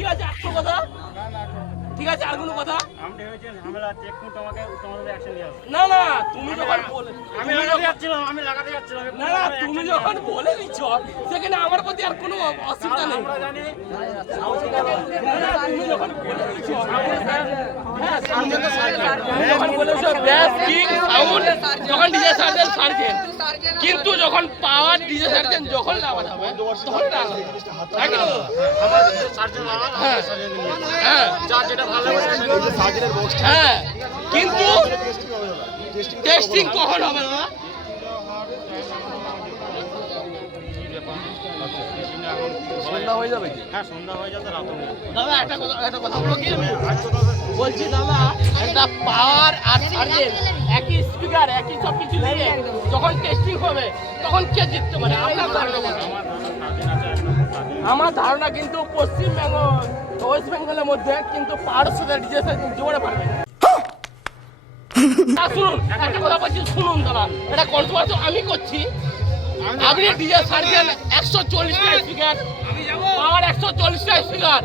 ঠিক আছে, আর কোনো কথা? ঠিক আছে, আর কোনো কথা? না না, তুমি যখন বলে না না, তুমি যখন বলে দিচ্ছ সেখানে আমার প্রতি আর কোনো অসুবিধা নেই। তুমি যখন বলে দিচ্ছ, যখন বলেছ ব্যাস কিং সাউন্ড, যখন ডিজে সার্জেন্ট সার্জেন্ট, কিন্তু যখন পাওয়ার ডিজে সার্জেন্ট যখন লাগানো হবে তখন হ্যাঁ, কিন্তু টেস্টিং কখন হবে দাদা? সন্ধ্যা হয়ে যাবে কি? হ্যাঁ, সন্ধ্যা হয়ে যাবে, রাত হবে। দাদা একটা কথা বলো কি, বলছি দাদা, একটা পাওয়ার আর সার্জেন্ট একই স্পিকার একই সব কিছু দিয়ে যখন টেস্টিং হবে তখন কে জিততে পারে? আমার ধারণা কিন্তু পশ্চিমবঙ্গ ওয়েস্ট বেঙ্গলের মধ্যে কিন্তু পাওয়ার সাথে ডিজে জীবনে পারবে। শুনুন একটা কথা বলছি, শুনুন দাদা, এটা কন্ট্রোভার্সি আমি করছি। আপনি ডিজে সার্জেন্ট 140টা স্পিকার, পাওয়ার 140টা স্পিকার,